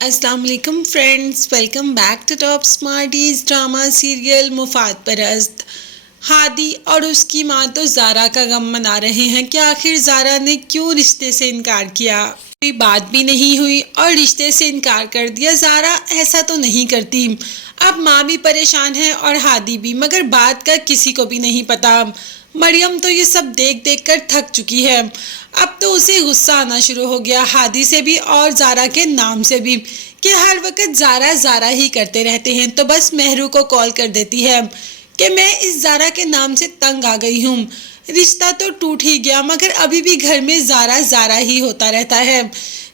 अस्सलाम वालेकुम friends, welcome back to top smarties drama serial मुफाद परस्त। हादी और उसकी माँ तो ज़ारा का गम मना रहे हैं कि आखिर ज़ारा ने क्यों रिश्ते से इनकार किया। कोई बात भी नहीं हुई और रिश्ते से इनकार कर दिया। ज़ारा ऐसा तो नहीं करती। अब माँ भी परेशान है और हादी भी, मगर बात का किसी को भी नहीं पता। मरियम तो ये सब देख देख कर थक चुकी है। अब तो उसे गुस्सा आना शुरू हो गया, हादी से भी और ज़ारा के नाम से भी, कि हर वक्त ज़ारा ज़ारा ही करते रहते हैं। तो बस महरू को कॉल कर देती है कि मैं इस ज़ारा के नाम से तंग आ गई हूँ। रिश्ता तो टूट ही गया, मगर अभी भी घर में ज़ारा ज़ारा ही होता रहता है।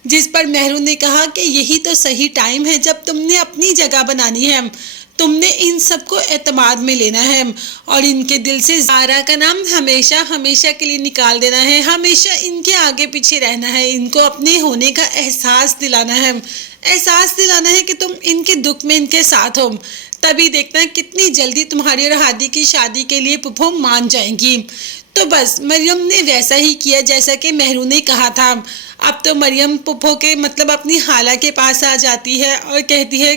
जिस पर महरू ने कहा कि यही तो सही टाइम है जब तुमने अपनी जगह बनानी है, तुमने इन सबको एतमाद में लेना है और इनके दिल से ज़ारा का नाम हमेशा हमेशा के लिए निकाल देना है। हमेशा इनके आगे पीछे रहना है, इनको अपने होने का एहसास दिलाना है। एहसास दिलाना है कि तुम इनके दुख में इनके साथ हो। तभी देखना कितनी जल्दी तुम्हारी और हादी की शादी के लिए पुप्पो मान जाएंगी। तो बस मरियम ने वैसा ही किया जैसा कि महरू ने कहा था। अब तो मरियम पुप्पो के मतलब अपनी खाला के पास आ जाती है और कहती है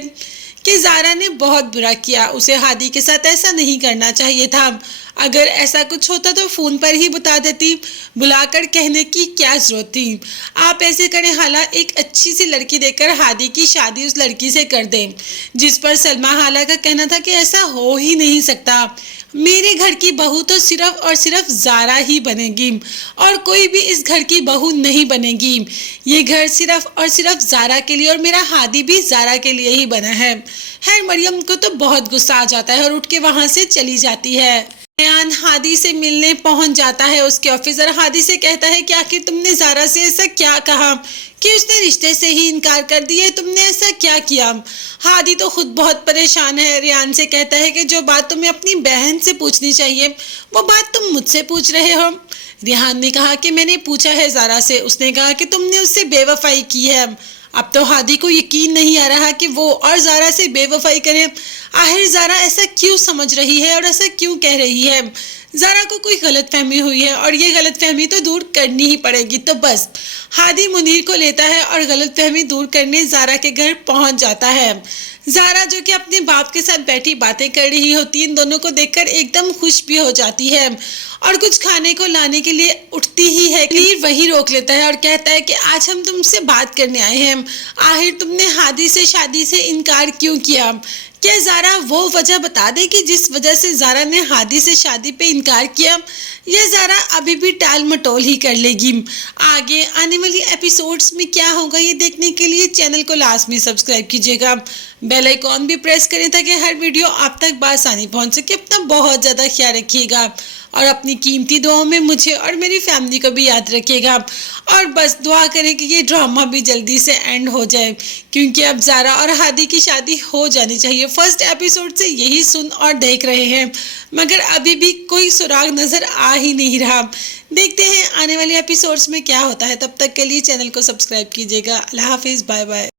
कि ज़ारा ने बहुत बुरा किया, उसे हादी के साथ ऐसा नहीं करना चाहिए था। अगर ऐसा कुछ होता तो फ़ोन पर ही बता देती, बुलाकर कहने की क्या ज़रूरत थी। आप ऐसे करें हाला, एक अच्छी सी लड़की देकर हादी की शादी उस लड़की से कर दें। जिस पर सलमा हाला का कहना था कि ऐसा हो ही नहीं सकता, मेरे घर की बहू तो सिर्फ और सिर्फ ज़ारा ही बनेगी और कोई भी इस घर की बहू नहीं बनेगी। ये घर सिर्फ और सिर्फ ज़ारा के लिए और मेरा हादी भी ज़ारा के लिए ही बना है। खैर मरियम को तो बहुत गुस्सा आ जाता है और उठ के वहाँ से चली जाती है। रेहान हादी से मिलने पहुंच जाता है उसके ऑफिस और हादी से कहता है कि आखिर तुमने ज़ारा से ऐसा क्या कहा कि उसने रिश्ते से ही इनकार कर दिया, तुमने ऐसा क्या किया। हादी तो खुद बहुत परेशान है। रेहान से कहता है कि जो बात तुम्हें अपनी बहन से पूछनी चाहिए वो बात तुम मुझसे पूछ रहे हो। रेहान ने कहा कि मैंने पूछा है ज़ारा से, उसने कहा कि तुमने उससे बेवफाई की है। अब तो हादी को यकीन नहीं आ रहा कि वो और ज़ारा से बेवफाई करे। आखिर ज़ारा ऐसा क्यों समझ रही है और ऐसा क्यों कह रही है। ज़ारा को कोई गलतफहमी हुई है और ये गलतफहमी तो दूर करनी ही पड़ेगी। तो बस हादी मुनीर को लेता है और गलतफहमी दूर करने ज़ारा के घर पहुंच जाता है। ज़ारा जो कि अपने बाप के साथ बैठी बातें कर रही होती, इन दोनों को देखकर एकदम खुश भी हो जाती है और कुछ खाने को लाने के लिए उठती ही है कि वही रोक लेता है और कहता है कि आज हम तुमसे बात करने आए हैं। आखिर तुमने हादी से शादी से इनकार क्यों किया। क्या ज़ारा वो वजह बता दे कि जिस वजह से ज़ारा ने हादी से शादी पे इनकार किया, या ज़ारा अभी भी टाल मटोल ही कर लेगी। आगे आने वाली एपिसोड्स में क्या होगा ये देखने के लिए चैनल को लाजमी सब्सक्राइब कीजिएगा, बेल आइकॉन भी प्रेस करें ताकि हर वीडियो आप तक बआसानी पहुंच सके। अपना बहुत ज़्यादा ख्याल रखिएगा और अपनी कीमती दुआओं में मुझे और मेरी फैमिली को भी याद रखिएगा। और बस दुआ करें कि ये ड्रामा भी जल्दी से एंड हो जाए, क्योंकि अब ज़ारा और हादी की शादी हो जानी चाहिए। फर्स्ट एपिसोड से यही सुन और देख रहे हैं, मगर अभी भी कोई सुराग नज़र आ ही नहीं रहा। देखते हैं आने वाले एपिसोड्स में क्या होता है। तब तक के लिए चैनल को सब्सक्राइब कीजिएगा। अल्लाह हाफिज़, बाय बाय।